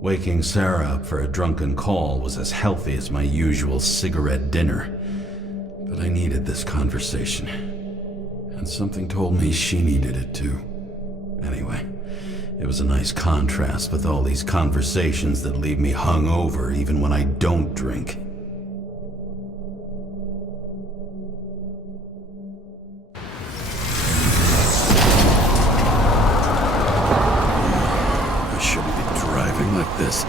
Waking Sarah up for a drunken call was as healthy as my usual cigarette dinner. But I needed this conversation. And something told me she needed it too. Anyway, it was a nice contrast with all these conversations that leave me hungover even when I don't drink. I shouldn't be driving like this.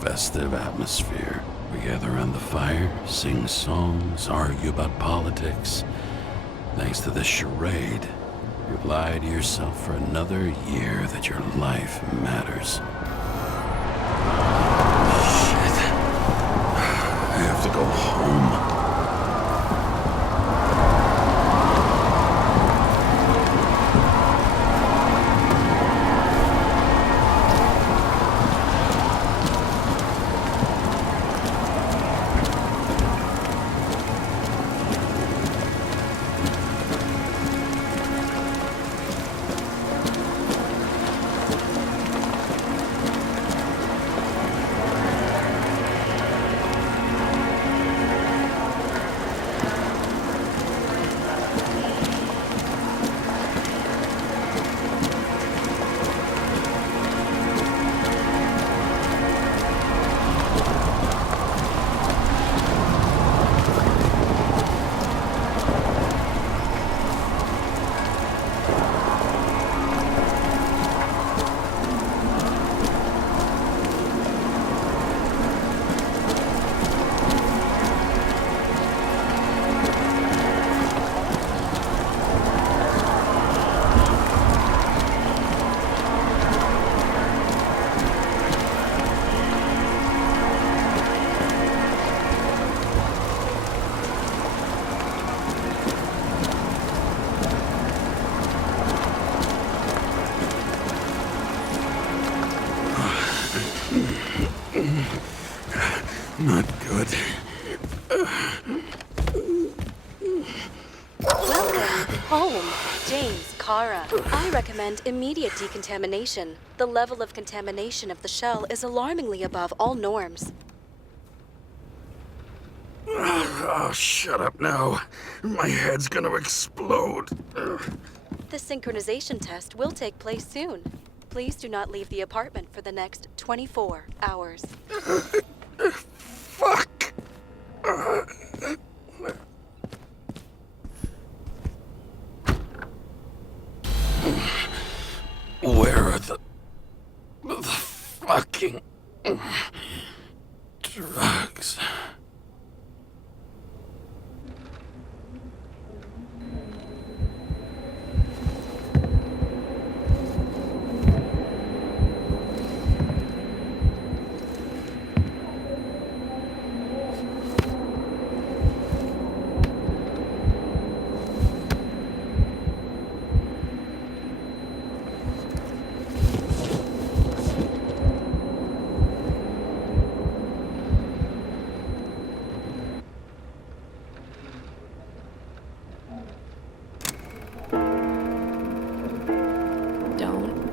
Festive atmosphere. We gather around the fire, sing songs, argue about politics. Thanks to this charade, you've lied to yourself for another year that your life matters. Shit. I have to go home. Not good. Welcome home, James Karra. I recommend immediate decontamination. The level of contamination of the shell is alarmingly above all norms. Oh, shut up now. My head's gonna explode. The synchronization test will take place soon. Please do not leave the apartment for the next 24 hours. Fuck! Where are the fucking drugs?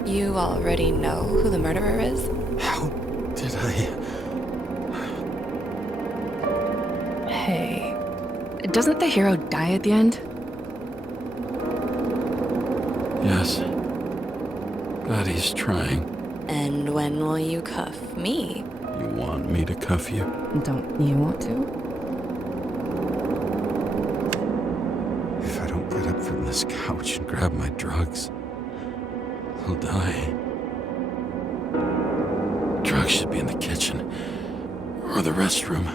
You already know who the murderer is? How did I? Hey, doesn't the hero die at the end? Yes. But he's trying. And when will you cuff me? You want me to cuff you? Don't you want to? If I don't get up from this couch and grab my drugs, I'll die. Drugs should be in the kitchen. Or the restroom.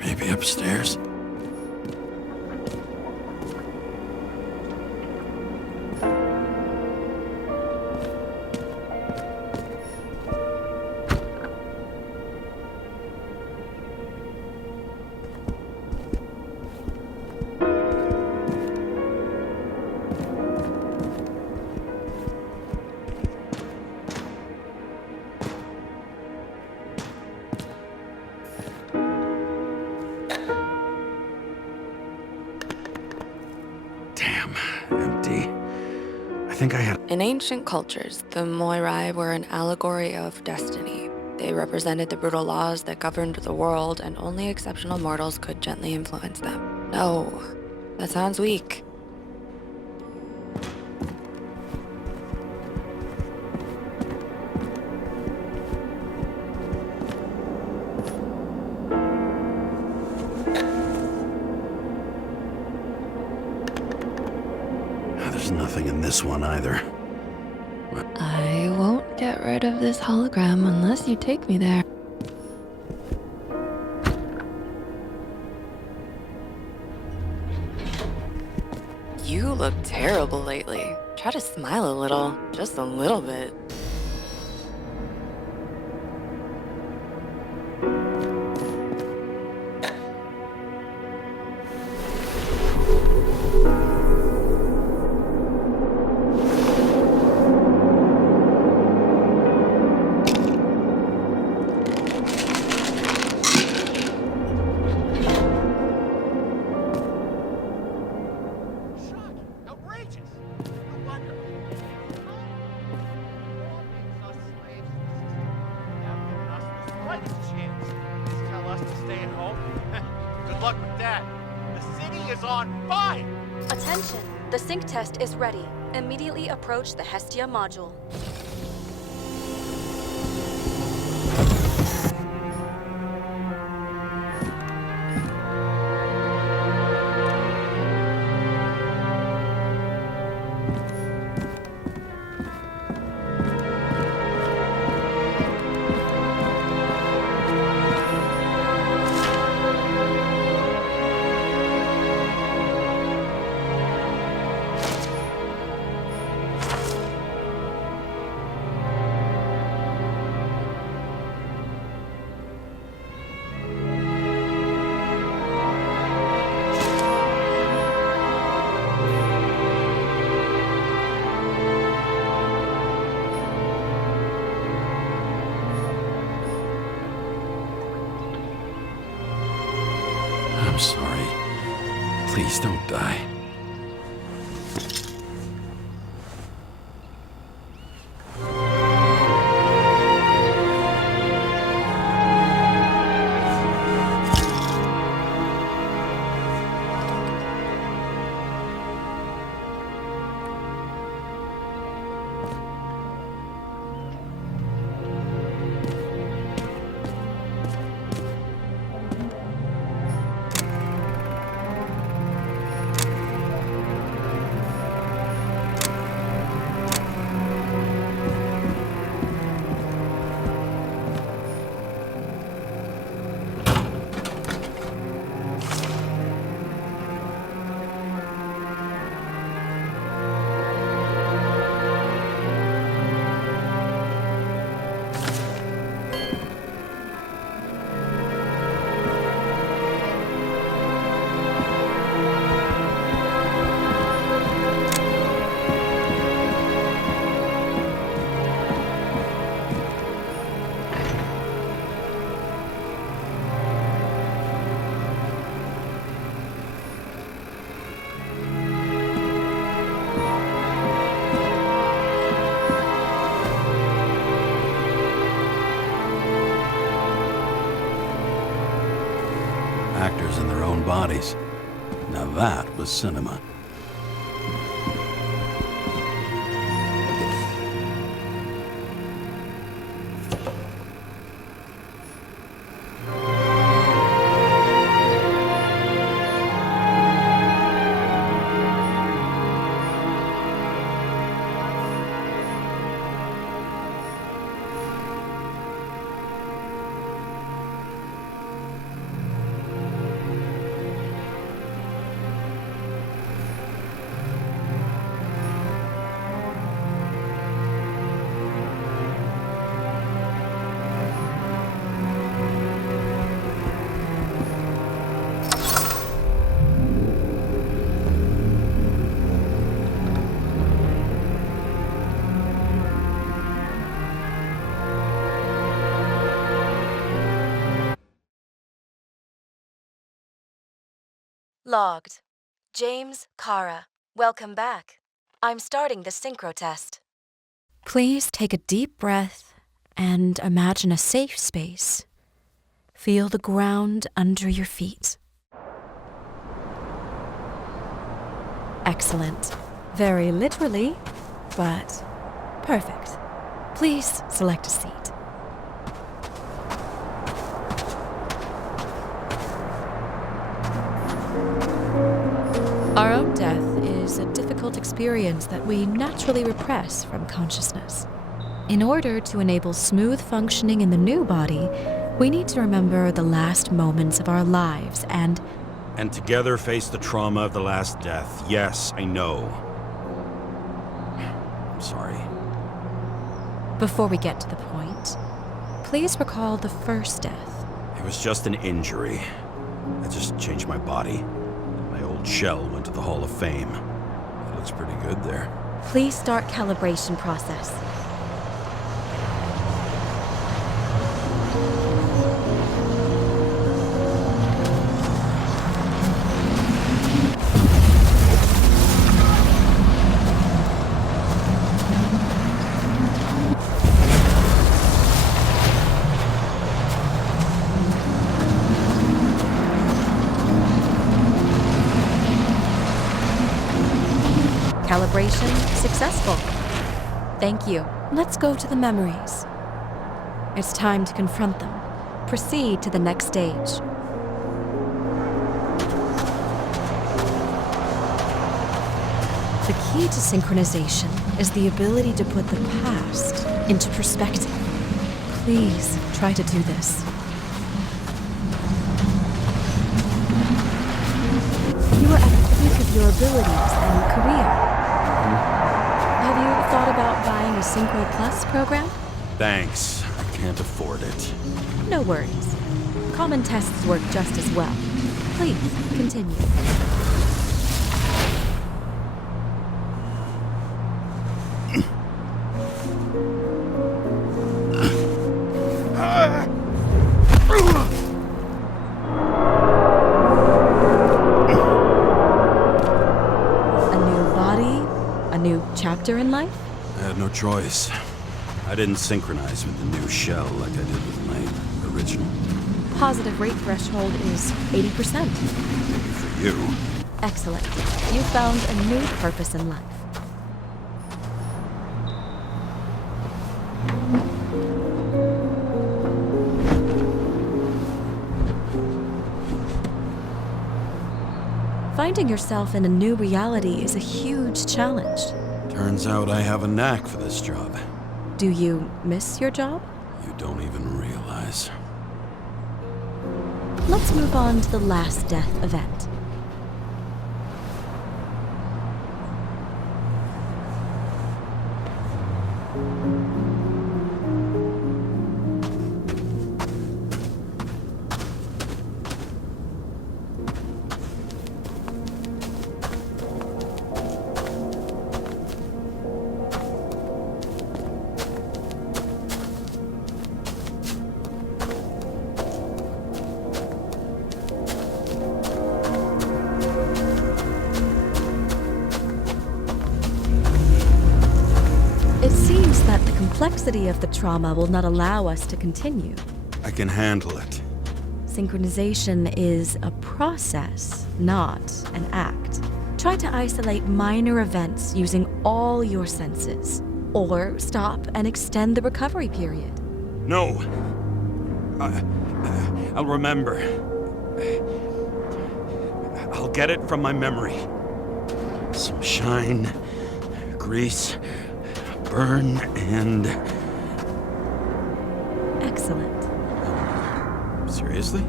Maybe upstairs. think I had... In ancient cultures, the Moirai were an allegory of destiny. They represented the brutal laws that governed the world, and only exceptional mortals could gently influence them. No, that sounds weak. There's nothing in this one either. I won't get rid of this hologram unless you take me there. You look terrible lately. Try to smile a little, just a little bit. Attention! The sync test is ready. Immediately approach the Hestia module. I'm sorry. Please don't die. Actors in their own bodies. Now that was cinema. Logged. James Karra. Welcome back. I'm starting the synchro test. Please take a deep breath and imagine a safe space. Feel the ground under your feet. Excellent. Very literally, but perfect. Please select a seat. Our own death is a difficult experience that we naturally repress from consciousness. In order to enable smooth functioning in the new body, we need to remember the last moments of our lives and together face the trauma of the last death. Yes, I know. I'm sorry. before we get to the point, please recall the first death. It was just an injury. I just changed my body. My old shell went to the Hall of Fame. It looks pretty good there. Please start calibration process. Calibration successful. Thank you. Let's go to the memories. It's time to confront them. Proceed to the next stage. The key to synchronization is the ability to put the past into perspective. Please try to do this. You are at the peak of your abilities and career. Have you thought about buying a Synchro Plus program? Thanks. I can't afford it. No worries. Common tests work just as well. Please, continue. A new body? A new chapter in life? I had no choice. I didn't synchronize with the new shell like I did with my original. Positive rate threshold is 80%. Maybe for you. Excellent. You found a new purpose in life. Finding yourself in a new reality is a huge challenge. Turns out I have a knack for this job. Do you miss your job? You don't even realize. Let's move on to the last death event. It seems that the complexity of the trauma will not allow us to continue. I can handle it. Synchronization is a process, not an act. Try to isolate minor events using all your senses, or stop and extend the recovery period. No. I'll remember. I'll get it from my memory. Some shine, grease, burn, and... Excellent. Seriously?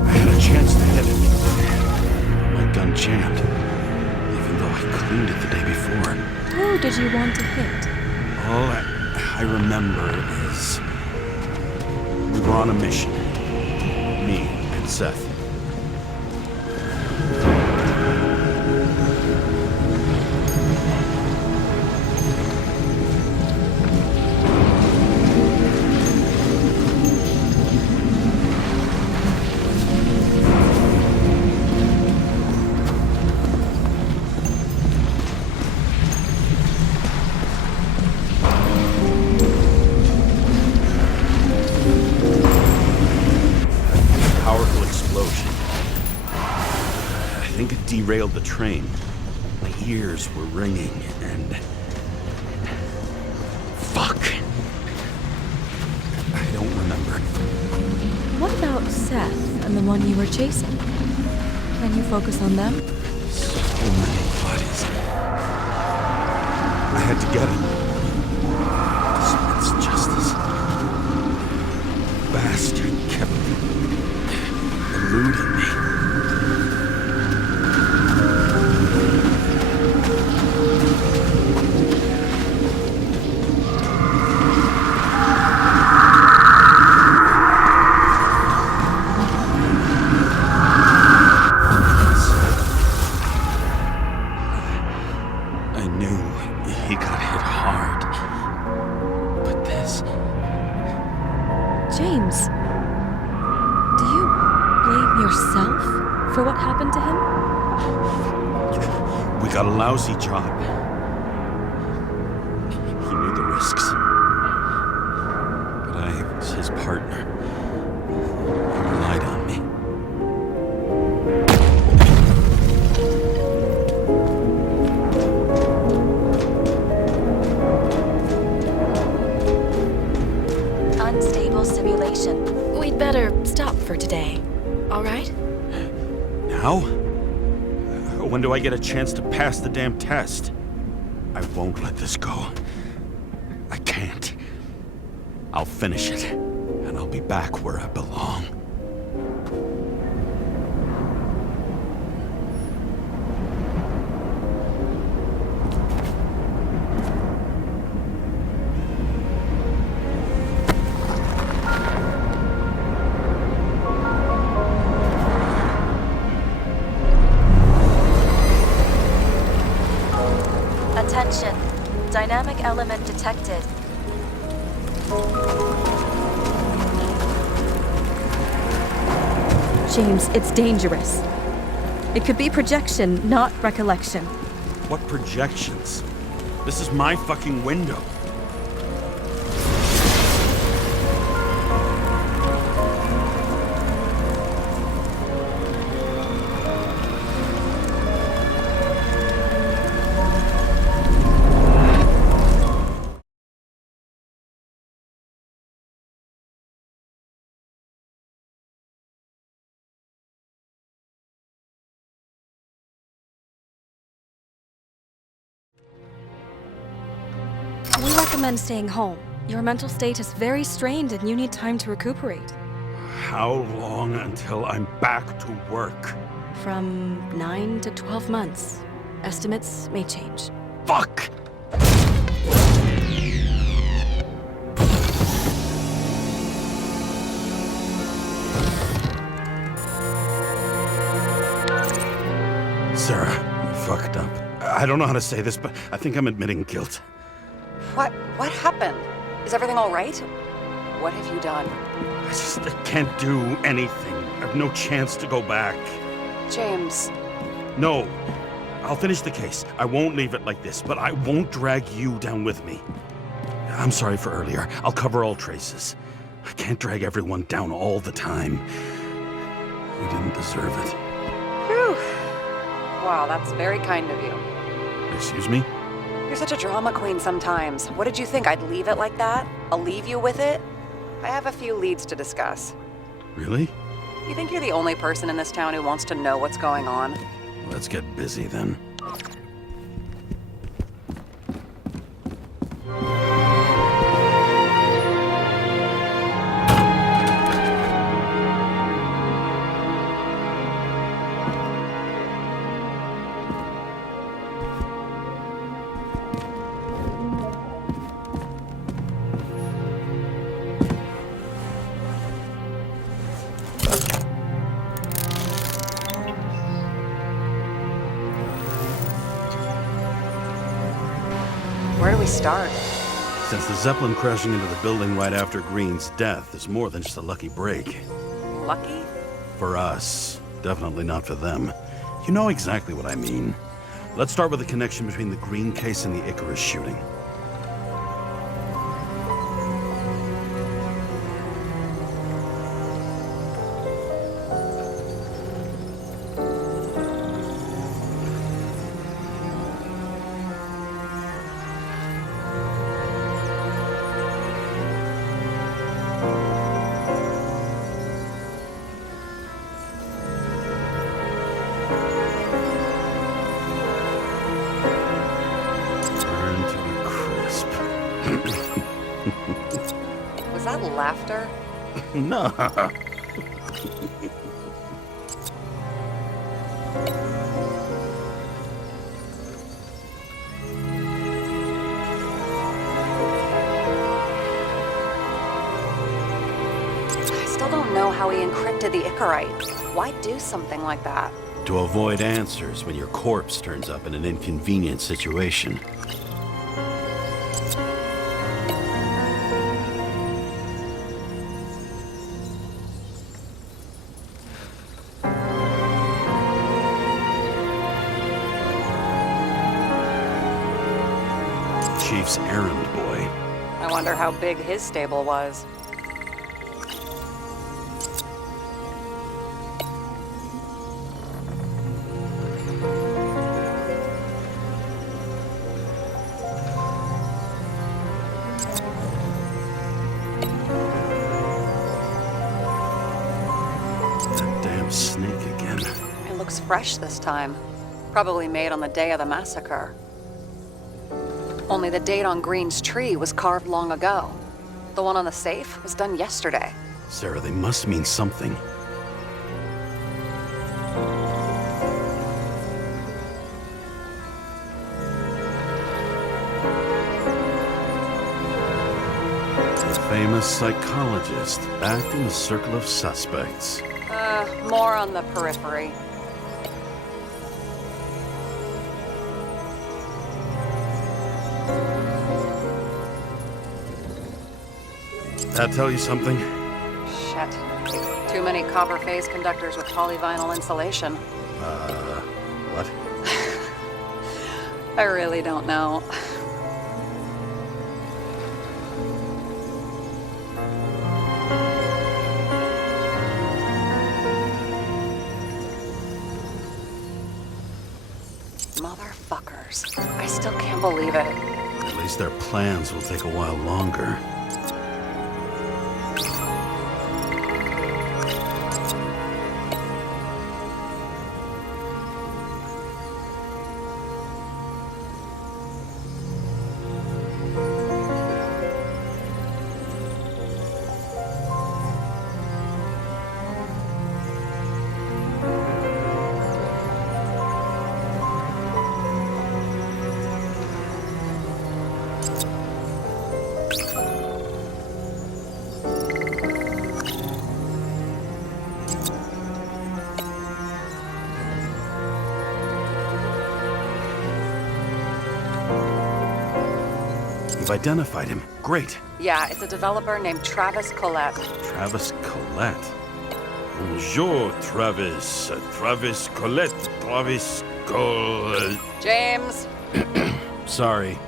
I had a chance to hit it. My gun jammed, even though I cleaned it the day before. Who did you want to hit? All I remember is we were on a mission. Me and Seth. think it derailed the train. My ears were ringing and... Fuck! I don't remember. What about Seth and the one you were chasing? Can you focus on them? So many bodies. I had to get him. It's justice. Bastard kept eluding me. I knew he got hit hard. But this... James, do you blame yourself for what happened to him? We got a lousy job. He knew the risks. But I was his partner. He relied on me. Unstable simulation. We'd better stop for today, all right? Now? When do I get a chance to pass the damn test? I won't let this go. I can't. I'll finish it, and I'll be back where I belong. Attention. Dynamic element detected. James, it's dangerous. It could be projection, not recollection. What projections? This is my fucking window. We recommend staying home. Your mental state is very strained and you need time to recuperate. How long until I'm back to work? From 9 to 12 months. Estimates may change. Fuck! Sarah, you fucked up. I don't know how to say this, but I think I'm admitting guilt. What happened? Is everything all right? What have you done? I can't do anything. I have no chance to go back. James, No. I'll finish the case. I won't leave it like this, but I won't drag you down with me. I'm sorry for earlier. I'll cover all traces. I can't drag everyone down all the time. We didn't deserve it. whew. Wow, that's very kind of you. Excuse me? You're such a drama queen sometimes. What did you think, I'd leave it like that? I'll leave you with it? I have a few leads to discuss. Really? You think you're the only person in this town who wants to know what's going on? Let's get busy then. Where do we start? Since the Zeppelin crashing into the building right after Green's death is more than just a lucky break. Lucky? For us. Definitely not for them. You know exactly what I mean. Let's start with the connection between the Green case and the Icarus shooting. after? No. I still don't know how he encrypted the Icarite. Why do something like that? To avoid answers when your corpse turns up in an inconvenient situation. Chief's errand boy. I wonder how big his stable was. That damn snake again. It looks fresh this time. Probably made on the day of the massacre. Only the date on Green's tree was carved long ago. The one on the safe was done yesterday. Sarah, they must mean something. The famous psychologist, back in the circle of suspects. More on the periphery. That tell you something? Shit. Too many copper phase conductors with polyvinyl insulation. What? I really don't know. Motherfuckers. I still can't believe it. At least their plans will take a while longer. You've identified him. Great. Yeah, it's a developer named Travis Collette. Travis Collette. Bonjour, Travis. Travis Collette. Travis Collette. James! Sorry.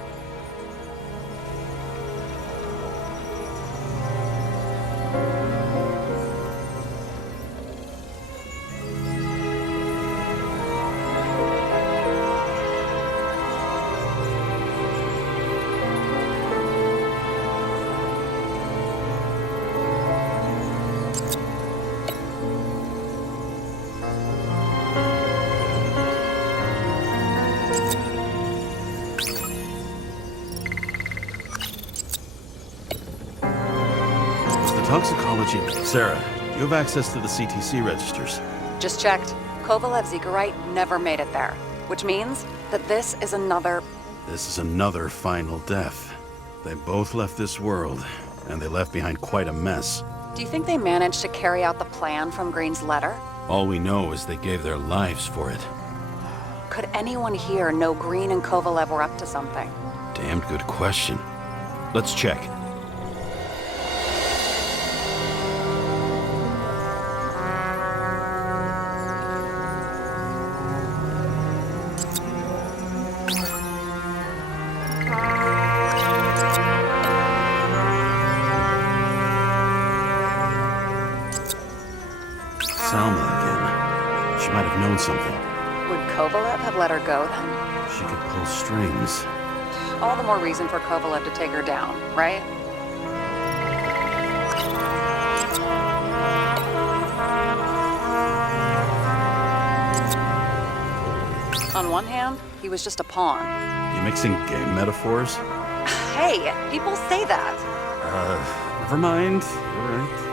Toxicology. Sarah, you have access to the CTC registers. Just checked. Kovalev's Icarite never made it there. Which means that this is another... This is another final death. They both left this world, and they left behind quite a mess. Do you think they managed to carry out the plan from Green's letter? All we know is they gave their lives for it. Could anyone here know Green and Kovalev were up to something? Damned good question. Let's check. Salma again. She might have known something. Would Kovalev have let her go then? She could pull strings. All the more reason for Kovalev to take her down, right? On one hand, he was just a pawn. You mixing game metaphors? Hey, people say that. Never mind. You're right.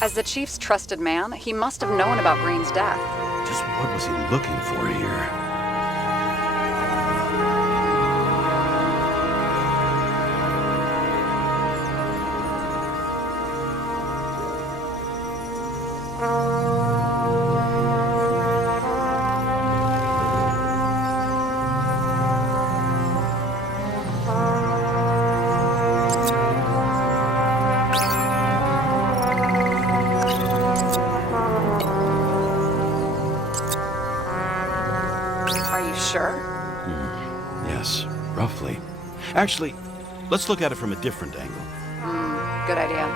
As the chief's trusted man, he must have known about Green's death. Just what was he looking for here? Sure? Yes, roughly. Actually, let's look at it from a different angle. Good idea.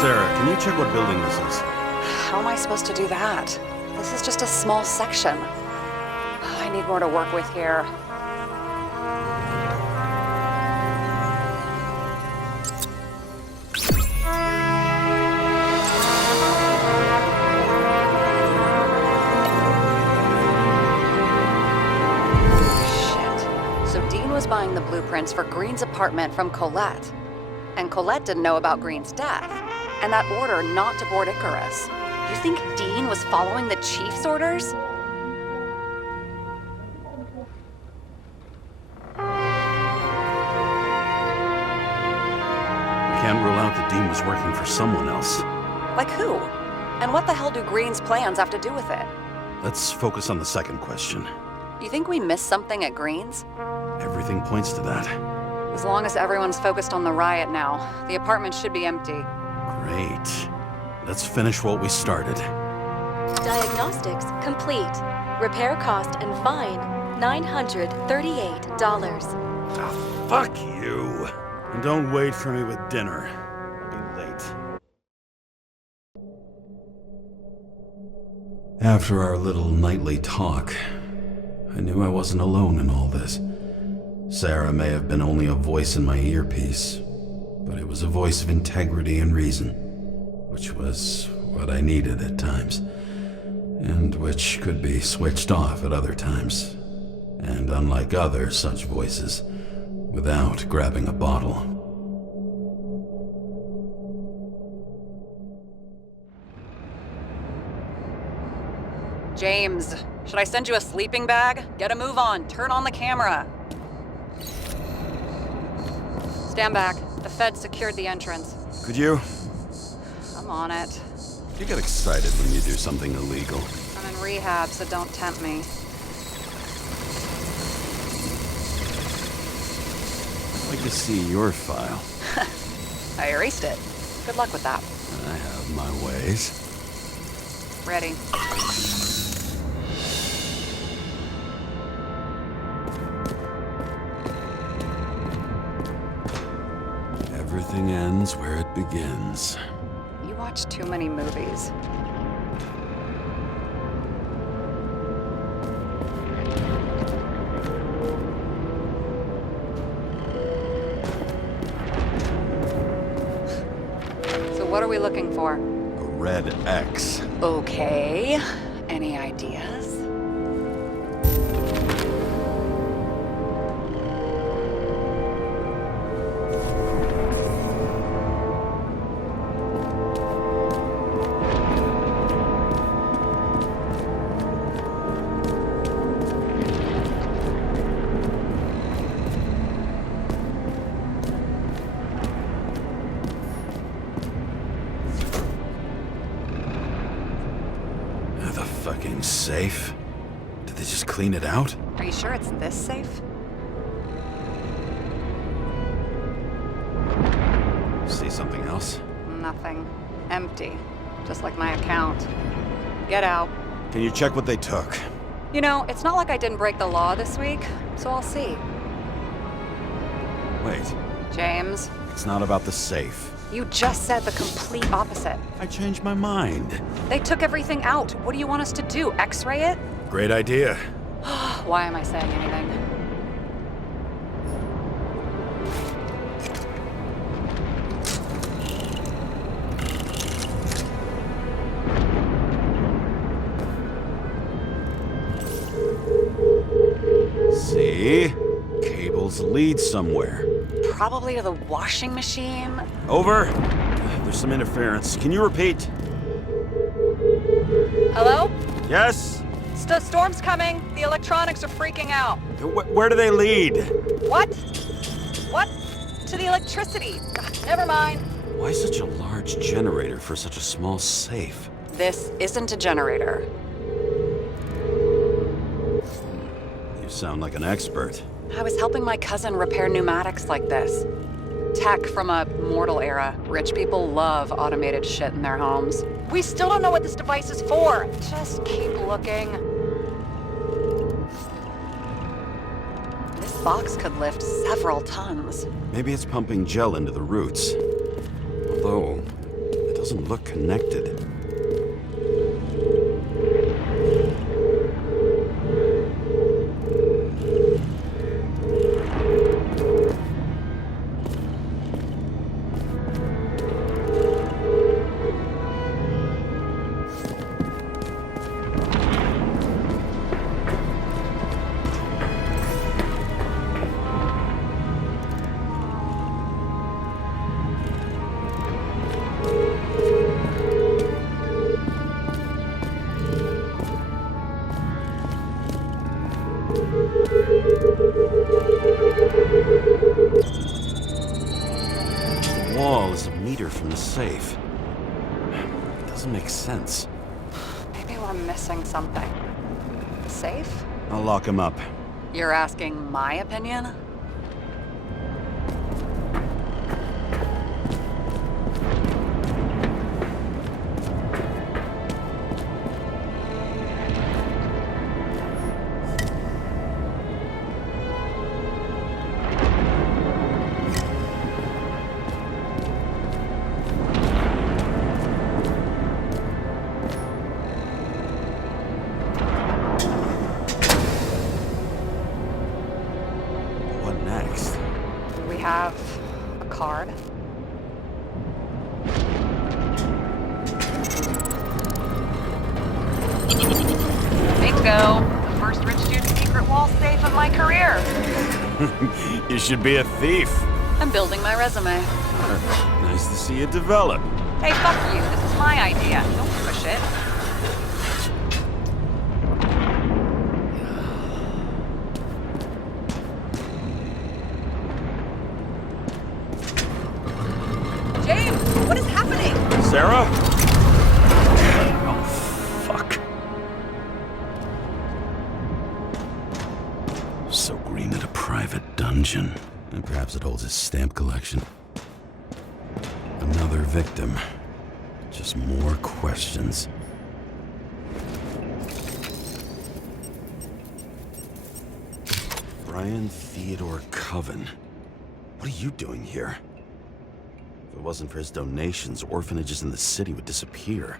Sarah, can you check what building this is? How am I supposed to do that? This is just a small section. I need more to work with here. Buying the blueprints for Green's apartment from Colette. And Colette didn't know about Green's death, and that order not to board Icarus. You think Dean was following the chief's orders? We can't rule out that Dean was working for someone else. Like who? And what the hell do Green's plans have to do with it? Let's focus on the second question. You think we missed something at Green's? Everything points to that. As long as everyone's focused on the riot now, the apartment should be empty. Great. Let's finish what we started. Diagnostics complete. Repair cost and fine $938. Ah, fuck you. And don't wait for me with dinner. I'll be late. After our little nightly talk, I knew I wasn't alone in all this. Sarah may have been only a voice in my earpiece, but it was a voice of integrity and reason, which was what I needed at times, and which could be switched off at other times, and unlike other such voices, without grabbing a bottle. James, should I send you a sleeping bag? Get a move on, turn on the camera. Stand back. The Fed secured the entrance. Could you? I'm on it. You get excited when you do something illegal. I'm in rehab, so don't tempt me. I'd like to see your file. I erased it. Good luck with that. I have my ways. Ready. Everything ends where it begins. You watch too many movies. So what are we looking for? A red X. Okay. Any ideas? Fucking safe? Did they just clean it out? Are you sure it's this safe? See something else? Nothing. Empty. Just like my account. Get out. Can you check what they took? You know, it's not like I didn't break the law this week, so I'll see. Wait, James? it's not about the safe. You just said the complete opposite. I changed my mind. They took everything out. What do you want us to do? X-ray it? Great idea. Why am I saying anything? See? Cables lead somewhere. Probably to the washing machine. Over. There's some interference. Can you repeat? Hello? Yes? Storm's coming. The electronics are freaking out. Where do they lead? What? What? To the electricity. Ugh, never mind. Why such a large generator for such a small safe? This isn't a generator. You sound like an expert. I was helping my cousin repair pneumatics like this. Tech from a mortal era. Rich people love automated shit in their homes. We still don't know what this device is for. Just keep looking. This box could lift several tons. Maybe it's pumping gel into the roots. Although, it doesn't look connected. The wall is a meter from the safe. It doesn't make sense. Maybe we're missing something. Safe? I'll lock him up. You're asking my opinion? What next? We have a card. Bingo! The first rich dude's secret wall safe of my career. You should be a thief. I'm building my resume. Nice to see you develop. Hey, fuck you. This is my idea. Don't push it. James, what is happening? Sarah? Oh, fuck. So Green at a private dungeon. And perhaps it holds his stamp collection. Another victim. Just more questions. Brian Theodore Coven. What are you doing here? If it wasn't for his donations, orphanages in the city would disappear.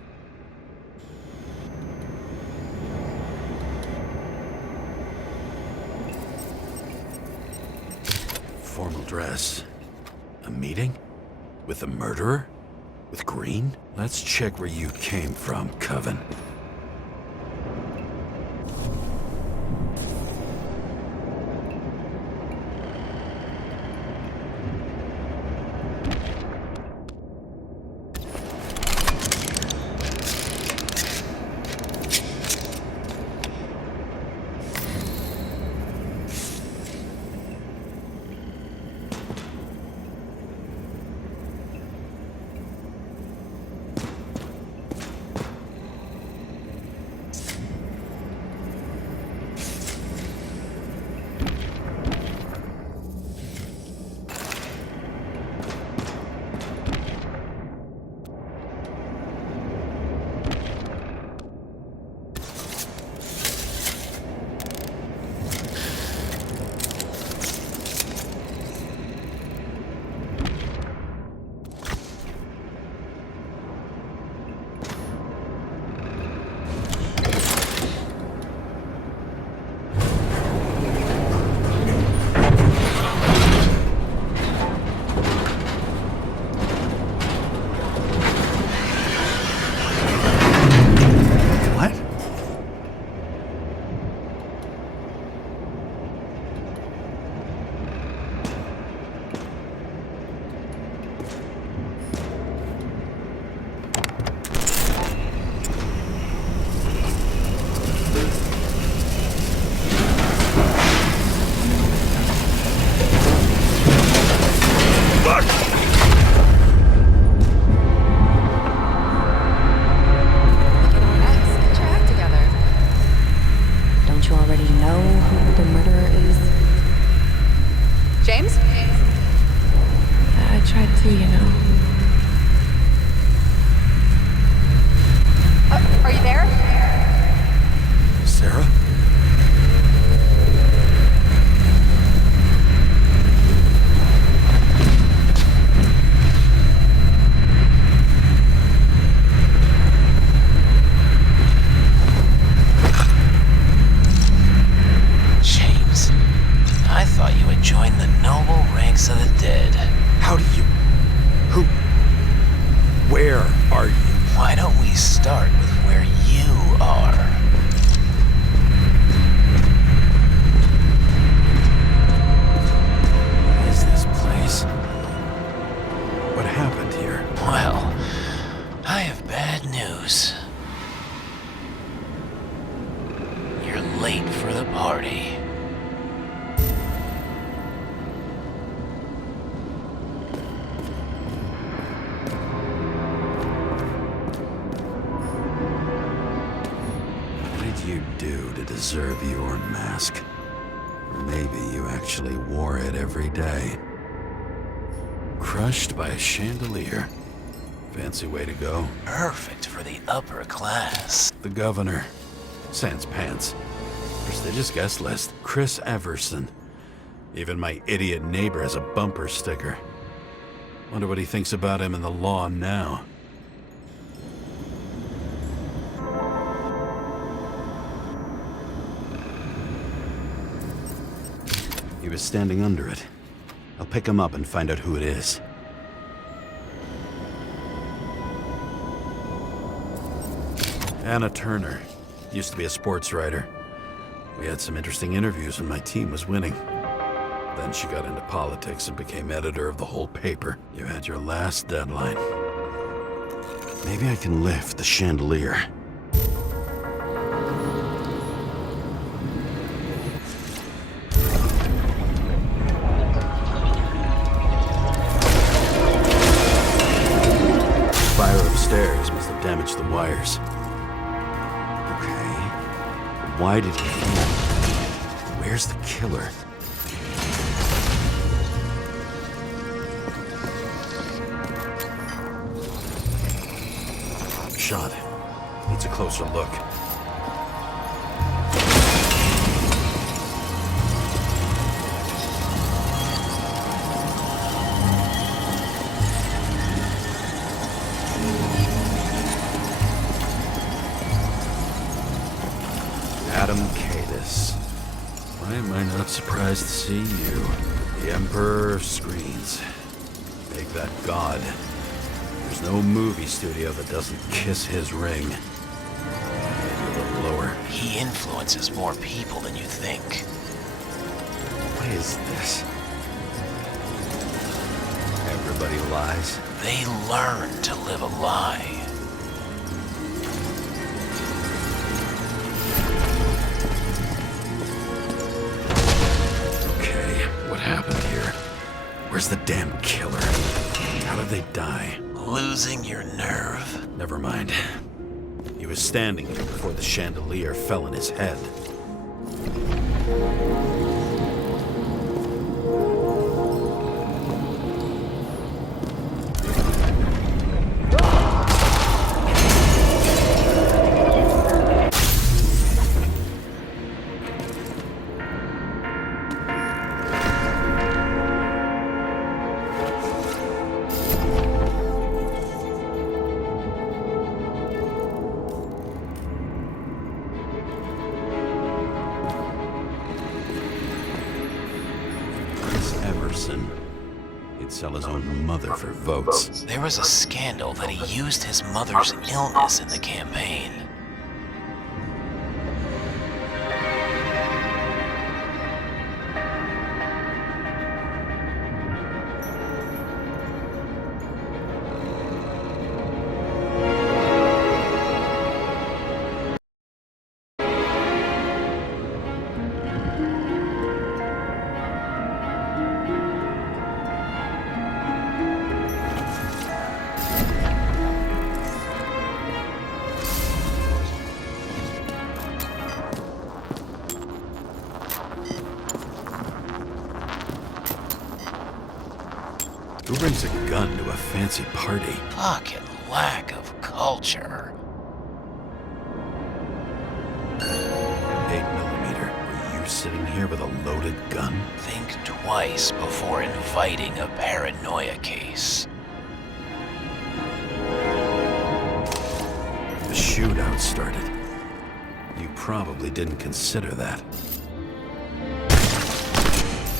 Formal dress. A meeting? With the murderer? With Green? Let's check where you came from, Coven. already know who the murderer is? James? I tried to, you know. Are you there? Sarah? James, I thought you had joined the noble ranks of the dead. How do you... Who... Where are you? Why don't we start with where you are? What is this place? What happened here? Well, I have bad news. You're late for the party. What did you do to deserve your mask? Or maybe you actually wore it every day. Crushed by a chandelier. Fancy way to go. Perfect for the upper class. The governor. Sans pants. Prestigious guest list. Chris Everson. Even my idiot neighbor has a bumper sticker. Wonder what he thinks about him in the law now. He was standing under it. I'll pick him up and find out who it is. Anna Turner. Used to be a sports writer. We had some interesting interviews when my team was winning. Then she got into politics and became editor of the whole paper. You had your last deadline. Maybe I can lift the chandelier. Fire upstairs must have damaged the wires. Okay. Why did he fall? Where's the killer? Shot. Needs a closer look. Adam Cadis. Why am I not surprised to see you? The Emperor screens. Make that god. There's no movie studio that doesn't kiss his ring. Maybe a little lower. He influences more people than you think. What is this? Everybody lies. They learn to live a lie. Okay, what happened here? Where's the damn killer? How did they die? Losing your nerve? Never mind. He was standing here before the chandelier fell on his head. He'd sell his own mother for votes. There was a scandal that he used his mother's illness in the campaign. brings a gun to a fancy party? Fucking lack of culture. 8mm. Were you sitting here with a loaded gun? Think twice before inviting a paranoia case. The shootout started. You probably didn't consider that.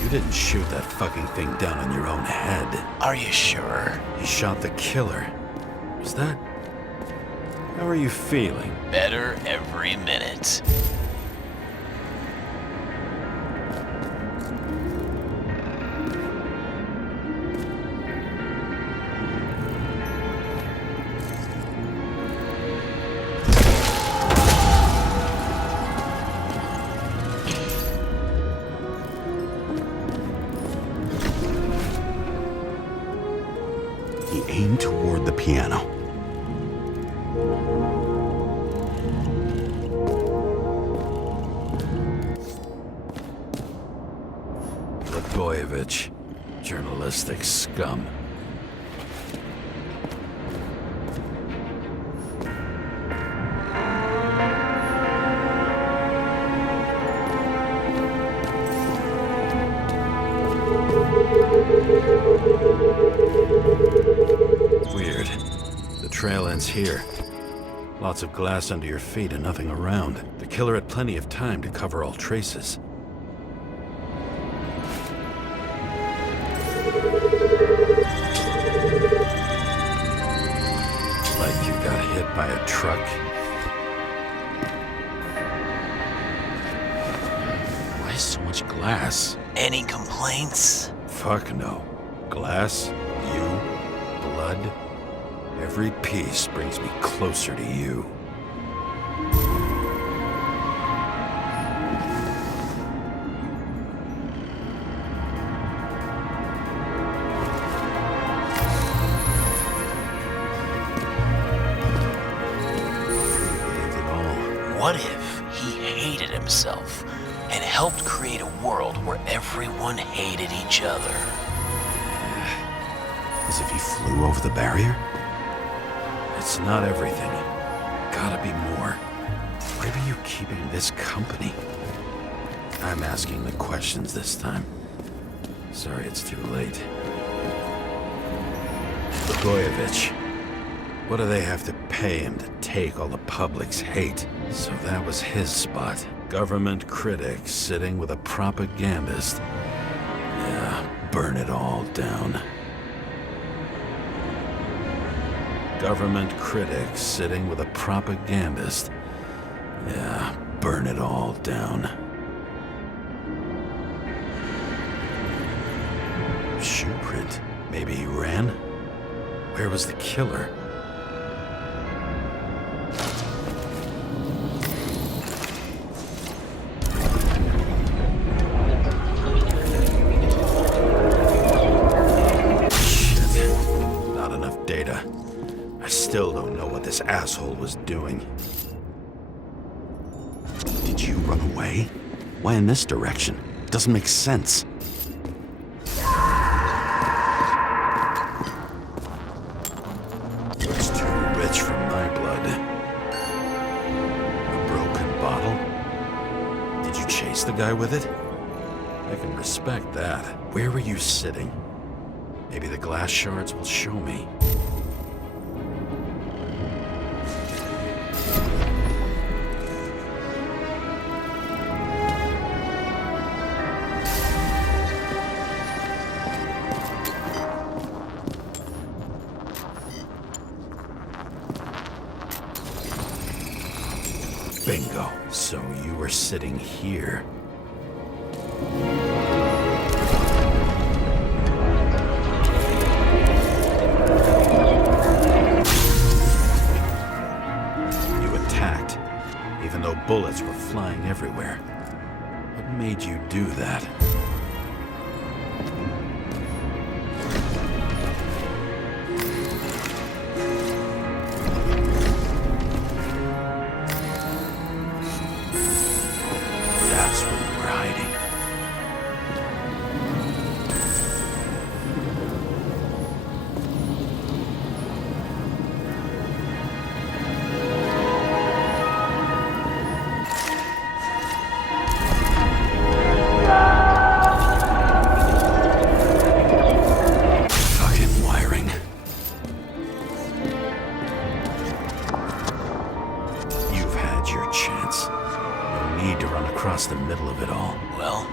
You didn't shoot that fucking thing down on your own head. Are you sure? You shot the killer. Was that... How are you feeling? Better every minute. He aimed toward the piano. Blagojevich, journalistic scum. Weird. The trail ends here. Lots of glass under your feet and nothing around. The killer had plenty of time to cover all traces. Like you got hit by a truck. Why so much glass? Any complaints? Fuck no. Glass, you, blood. Every piece brings me closer to you. What if he hated himself and helped create a world where everyone hated each other? As if he flew over the barrier? It's not everything. Gotta be more. Why are you keeping this company? I'm asking the questions this time. Sorry it's too late. Blagojevich. What do they have to pay him to take all the public's hate? So that was his spot. Government critic sitting with a propagandist. Yeah, burn it all down. Government critic sitting with a propagandist. Yeah, burn it all down. Shoe print. Maybe he ran? Where was the killer? Still don't know what this asshole was doing. Did you run away? Why in this direction? Doesn't make sense. Looks too rich for my blood. A broken bottle? Did you chase the guy with it? I can respect that. Where were you sitting? Maybe the glass shards will show me. Bingo. So you were sitting here. You attacked, even though bullets were flying everywhere. What made you do that? need to run across the middle of it all. Well,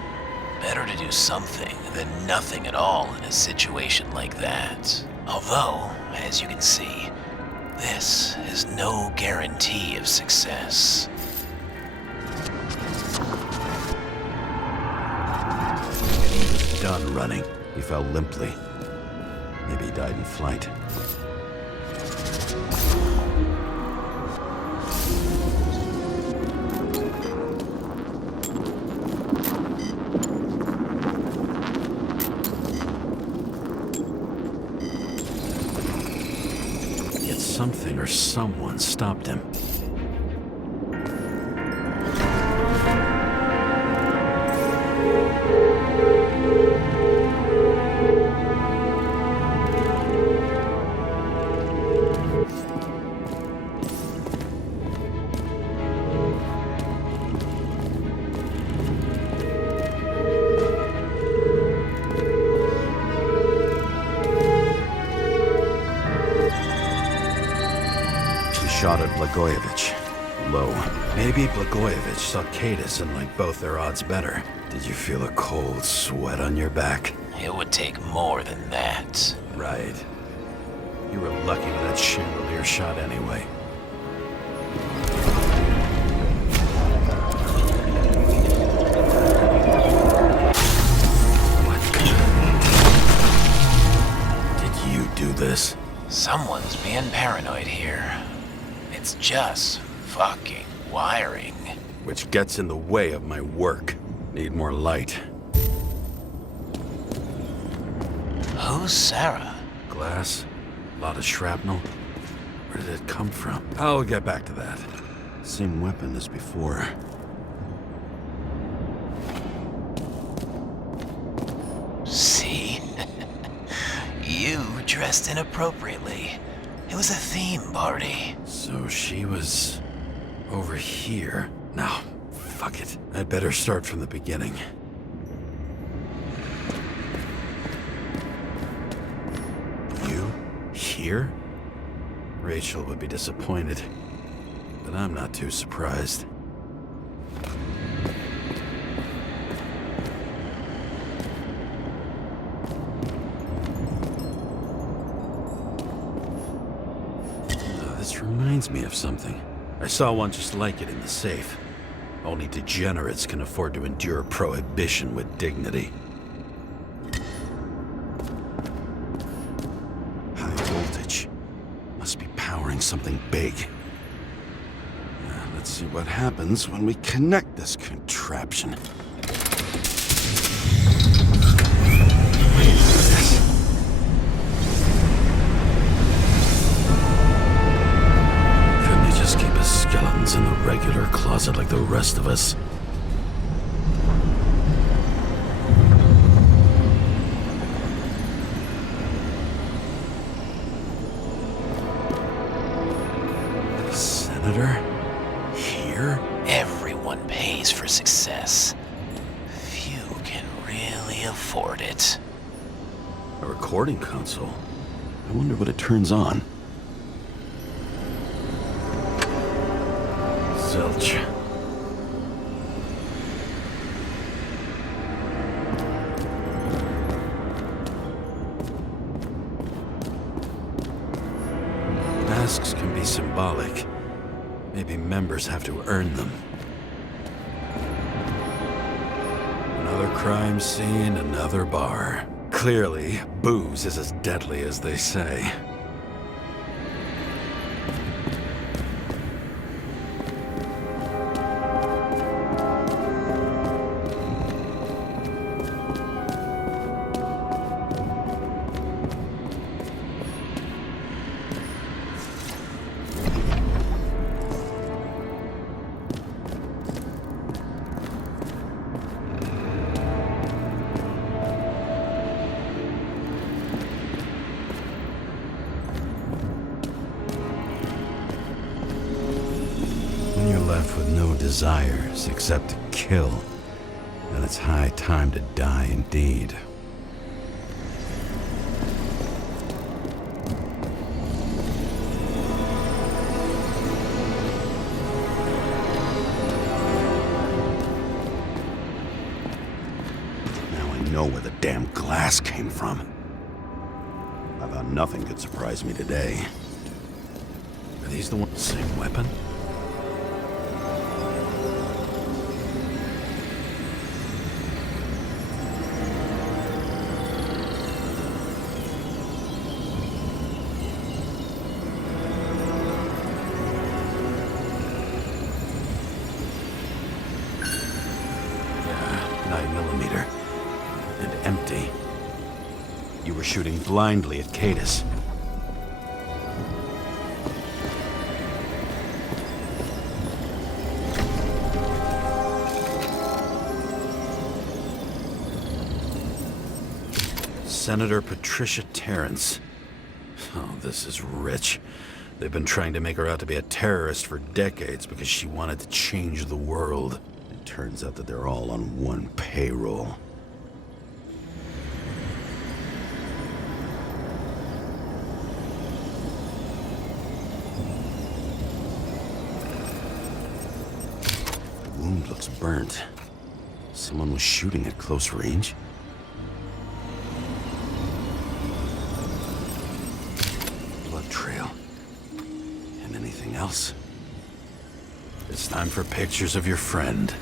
better to do something than nothing at all in a situation like that. Although, as you can see, this is no guarantee of success. He was done running. He fell limply. Maybe he died in flight. Yet something or someone stopped him. Shot at Blagojevich. Low. Maybe Blagojevich saw Cadis and liked both their odds better. Did you feel a cold sweat on your back? It would take more than that. Right. You were lucky with that chandelier shot anyway. What? Did you do this? Someone's being paranoid here. It's just fucking wiring. Which gets in the way of my work. Need more light. Who's Sarah? Glass? A lot of shrapnel? Where did it come from? I'll get back to that. Same weapon as before. See? You dressed inappropriately. It was a theme party. So she was over here. Now, fuck it. I'd better start from the beginning. You? Here? Rachel would be disappointed. But I'm not too surprised. This reminds me of something. I saw one just like it in the safe. Only degenerates can afford to endure prohibition with dignity. High voltage. Must be powering something big. Let's see what happens when we connect this contraption. Skeletons in the regular closet like the rest of us. Senator? Here? Everyone pays for success. Few can really afford it. A recording console? I wonder what it turns on. Zilch. Masks can be symbolic. Maybe members have to earn them. Another crime scene, another bar. Clearly, booze is as deadly as they say. Left with no desires except to kill, then it's high time to die indeed. know where the damn glass came from. I thought nothing could surprise me today. Are these the ones? Same weapon? Yeah, 9mm. And empty. You were shooting blindly at Cadus. Senator Patricia Terrence. Oh, this is rich. They've been trying to make her out to be a terrorist for decades because she wanted to change the world. It turns out that they're all on one payroll. The wound looks burnt. Someone was shooting at close range. Trail. And anything else? It's time for pictures of your friend.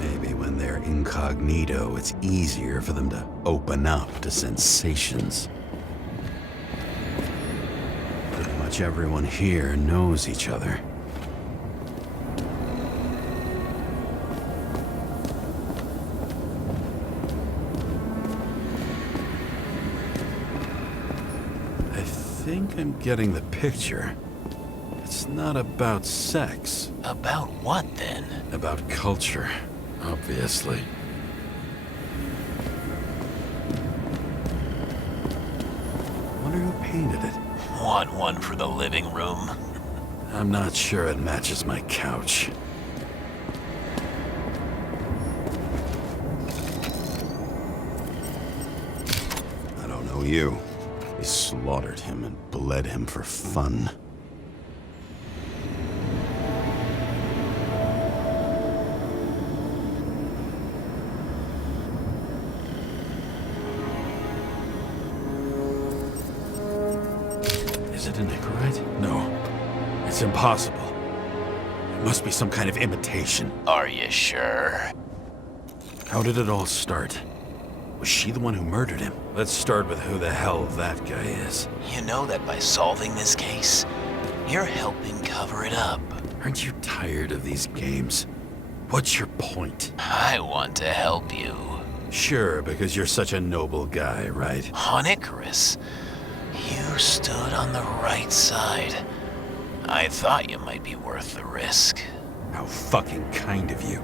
Maybe when they're incognito, it's easier for them to open up to sensations. Pretty much everyone here knows each other. I think I'm getting the picture. It's not about sex. About what, then? About culture, obviously. Wonder who painted it. Want one for the living room? I'm not sure it matches my couch. I don't know you. They slaughtered him and bled him for fun. Is it an ichorite? No. It's impossible. It must be some kind of imitation. Are you sure? How did it all start? Was she the one who murdered him? Let's start with who the hell that guy is. You know that by solving this case, you're helping cover it up. Aren't you tired of these games? What's your point? I want to help you. Sure, because you're such a noble guy, right? On Icarus, you stood on the right side. I thought you might be worth the risk. How fucking kind of you.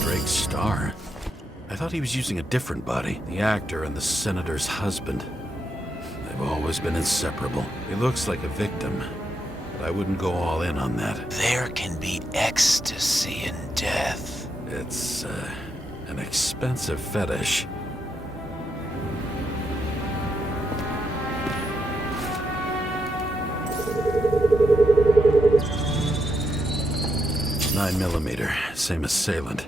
Drake Starr? I thought he was using a different body. The actor and the senator's husband. They've always been inseparable. He looks like a victim, but I wouldn't go all in on that. There can be ecstasy in death. It's, an expensive fetish. .9mm, same assailant.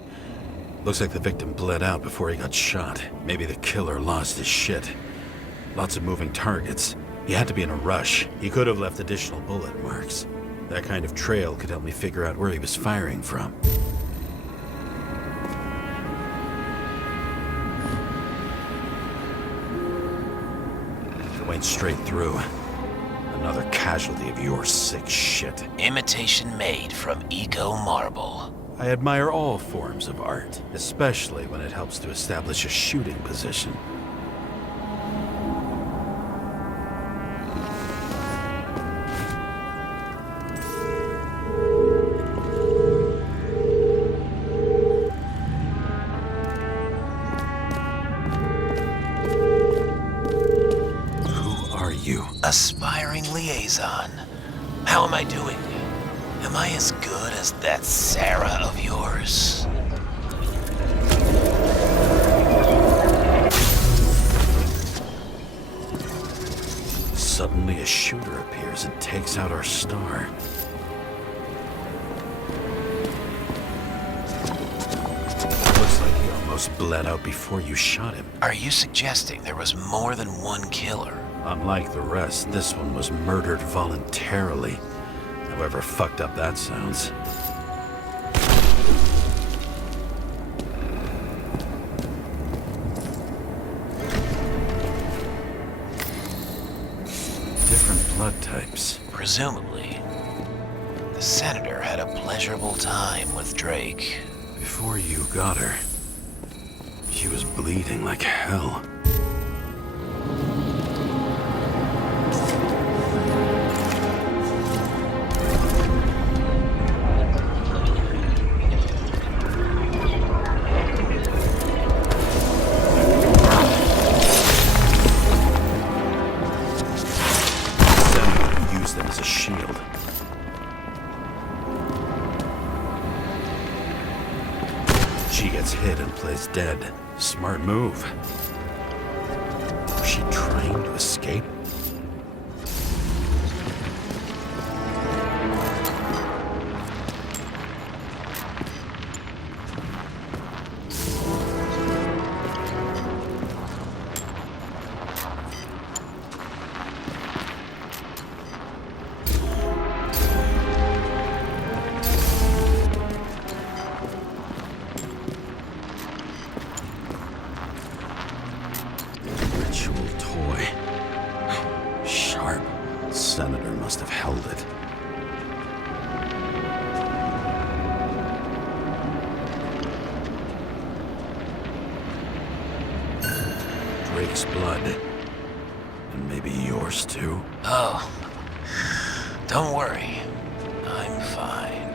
Looks like the victim bled out before he got shot. Maybe the killer lost his shit. Lots of moving targets. He had to be in a rush. He could have left additional bullet marks. That kind of trail could help me figure out where he was firing from. It went straight through. Another casualty of your sick shit. Imitation made from eco marble. I admire all forms of art, especially when it helps to establish a shooting position. Who are you? Aspiring liaison. How am I doing? Am I as good as that Sarah of yours? shooter appears and takes out our star. Looks like he almost bled out before you shot him. Are you suggesting there was more than one killer? Unlike the rest, this one was murdered voluntarily. However fucked up that sounds. Different blood types. Presumably, the senator had a pleasurable time with Drake. Before you got her, she was bleeding like hell. As a shield. She gets hit and plays dead. Smart move. Was she trying to escape? Senator must have held it. Drake's blood. And maybe yours too? Oh, don't worry. I'm fine.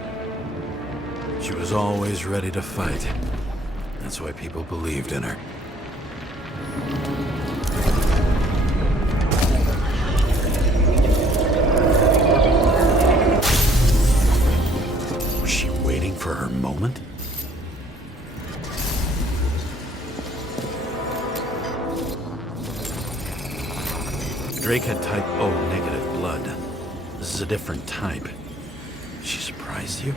She was always ready to fight. That's why people believed in her. For her moment? Drake had type O negative blood. This is a different type. She surprised you?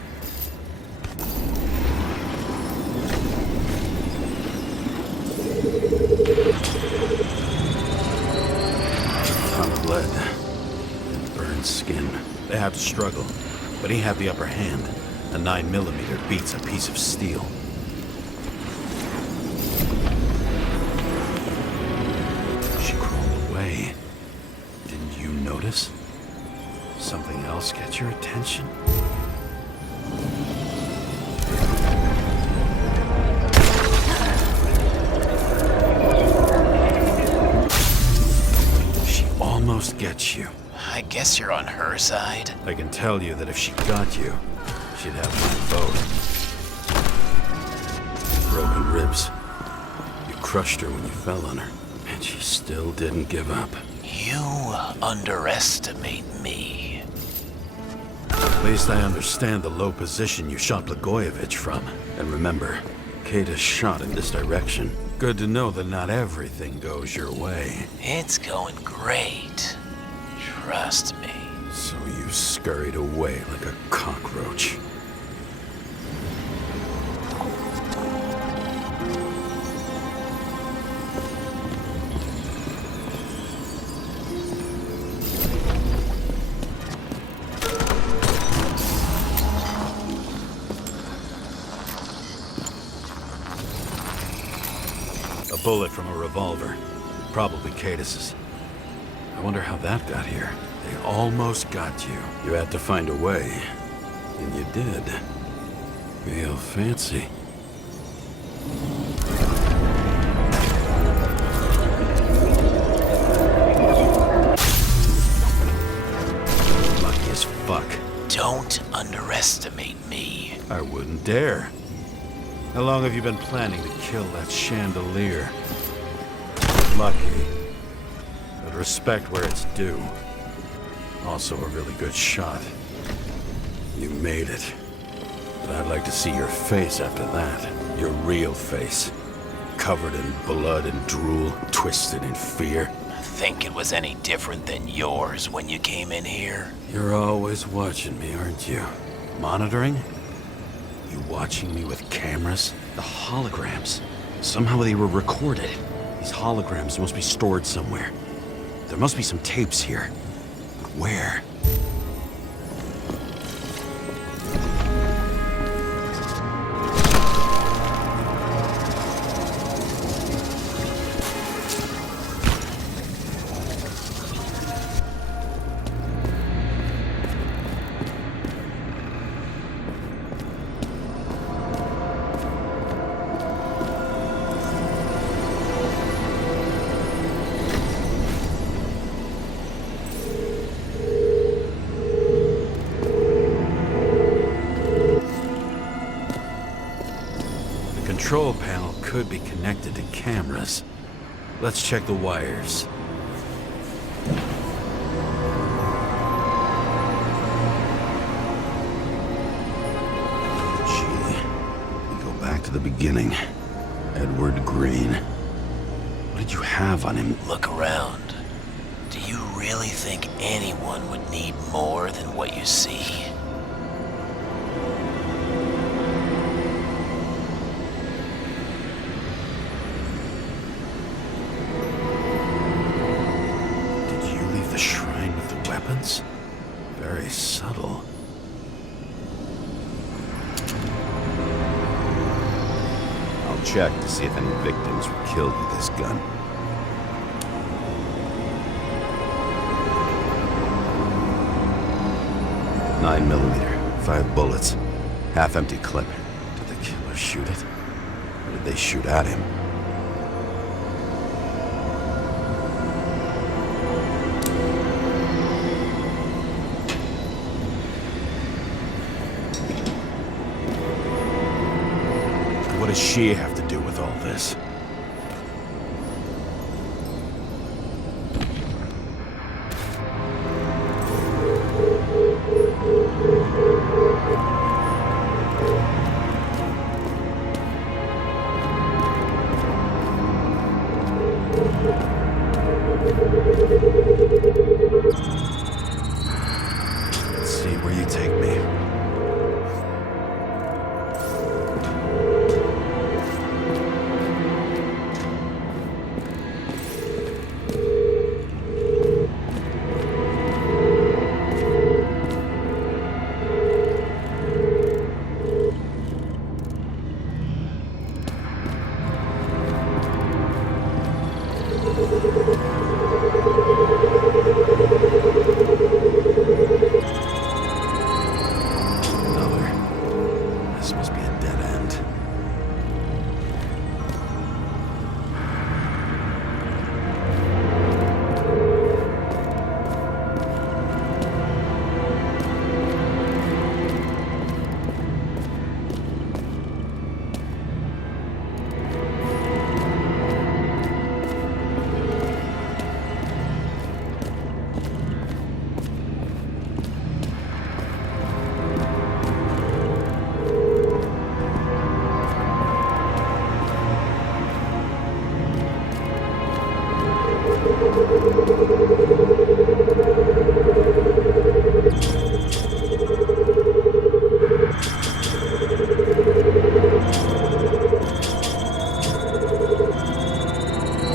Tom bled and burned skin. They had to struggle, but he had the upper hand. A 9mm beats a piece of steel. She crawled away. Didn't you notice? Something else get your attention? She almost gets you. I guess you're on her side. I can tell you that if she got you, she'd have my vote. Broken ribs. You crushed her when you fell on her, and she still didn't give up. You underestimate me. At least I understand the low position you shot Blagojevich from. And remember, Kata's shot in this direction. Good to know that not everything goes your way. It's going great. Trust me. So you scurried away like a cockroach. A bullet from a revolver. Probably Cadis's. I wonder how that got here. They almost got you. You had to find a way. And you did. Real fancy. Lucky as fuck. Don't underestimate me. I wouldn't dare. How long have you been planning to kill that chandelier? Lucky. But respect where it's due. Also a really good shot. You made it. But I'd like to see your face after that. Your real face. Covered in blood and drool, twisted in fear. think it was any different than yours when you came in here? You're always watching me, aren't you? Monitoring? You watching me with cameras? The holograms. Somehow they were recorded. These holograms must be stored somewhere. There must be some tapes here. But where? The control panel could be connected to cameras. Let's check the wires. Gee, we go back to the beginning. Edward Green. What did you have on him? Look around. Do you really think anyone would need more than what you see? Did you leave the shrine with the weapons? Very subtle. I'll check to see if any victims were killed with this gun. .9mm, 5 bullets, half-empty clip. Did the killer shoot it? Or did they shoot at him? What does she have to do with all this? Let's see where you take me. Another. This must be a dead end.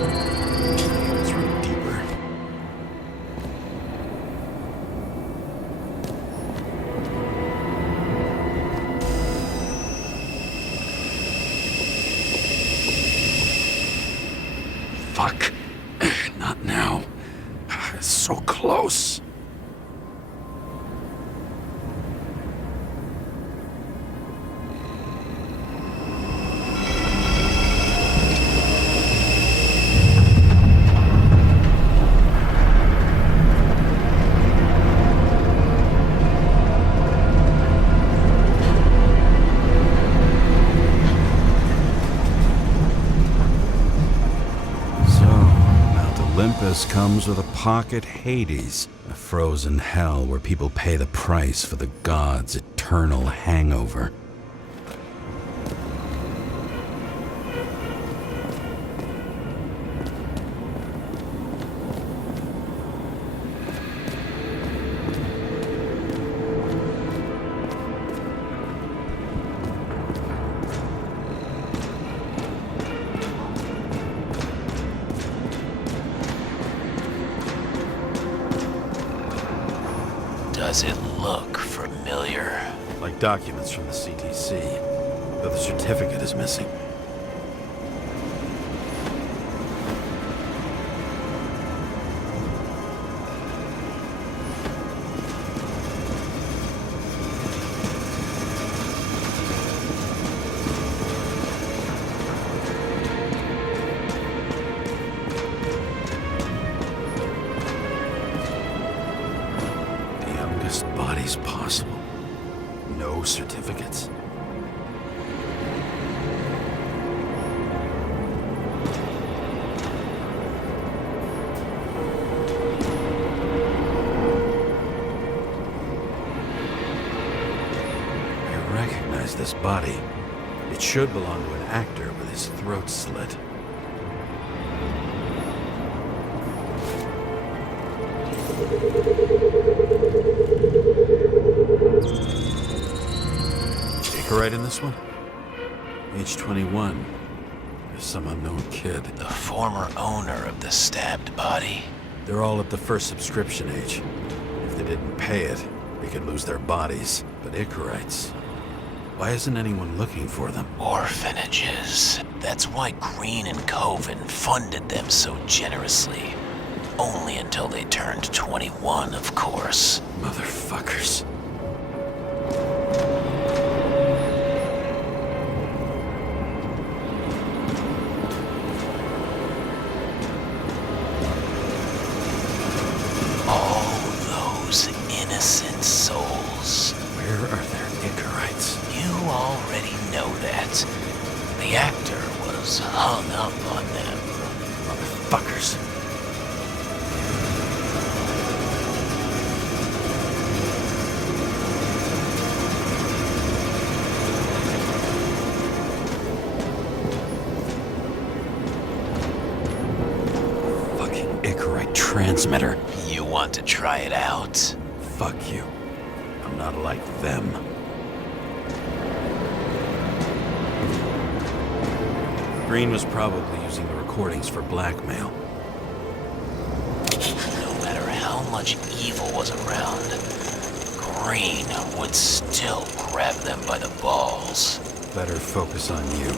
Let's run deeper. Fuck. Not now. It's so close. Olympus comes with a pocket Hades, a frozen hell where people pay the price for the gods' eternal hangover. documents from the CTC, but the certificate is missing. Bodies possible. No certificates. I recognize this body. It should belong to an actor with his throat slit. Right in this one? Age 21. There's some unknown kid. The former owner of the stabbed body. They're all at the first subscription age. If they didn't pay it, they could lose their bodies. But Icarites, why isn't anyone looking for them? Orphanages. That's why Green and Coven funded them so generously. Only until they turned 21, of course. Motherfuckers. Innocent souls. Where are their Icarites? You already know that. The actor was hung up on them. Motherfuckers. Fucking Icarite transmitter. You want to try it out? Fuck you. I'm not like them. Green was probably using the recordings for blackmail. No matter how much evil was around, Green would still grab them by the balls. Better focus on you.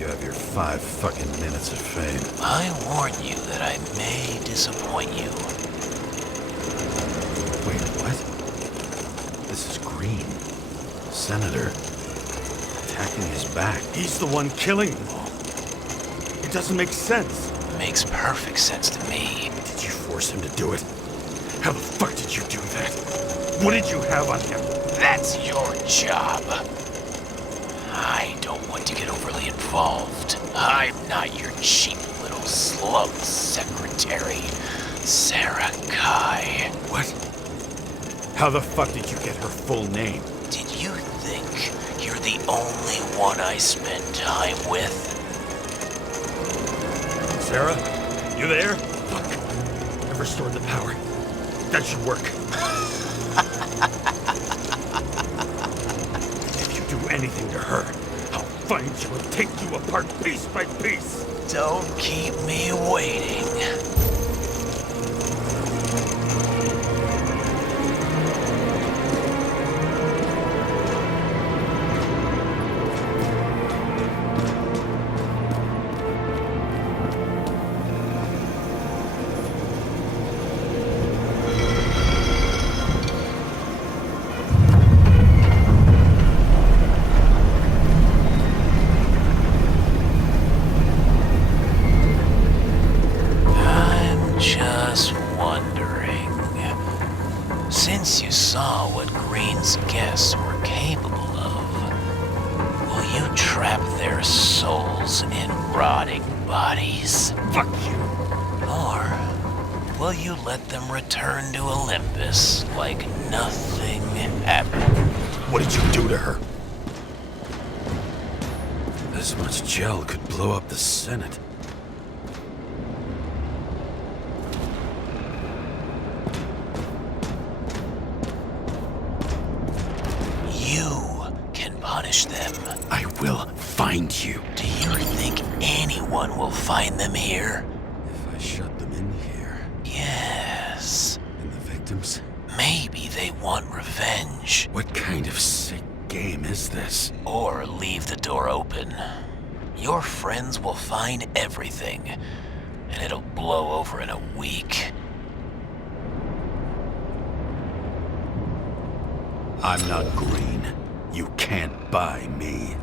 You have your 5 fucking minutes of fame. I warn you that I may disappoint you. Wait, what? This is Green. Senator. Attacking his back. He's the one killing them all. It doesn't make sense. Makes perfect sense to me. Did you force him to do it? How the fuck did you do that? What did you have on him? That's your job. I don't want to get overly involved. I'm not your cheap little slum secretary, Sarah Kai. What? How the fuck did you get her full name? Did you think you're the only one I spend time with? Sarah? You there? Fuck. I've restored the power. That should work. If you do anything to her, I'll find you and take you apart piece by piece. Don't keep me waiting. Since you saw what Green's guests were capable of, will you trap their souls in rotting bodies? Fuck you. Or will you let them return to Olympus like nothing happened? What did you do to her? This much gel could blow up the Senate. Punish them. I will find you. Do you think anyone will find them here? If I shut them in here. Yes. And the victims? Maybe they want revenge. What kind of sick game is this? Or leave the door open. Your friends will find everything, and it'll blow over in a week. I'm not green. You can't buy me.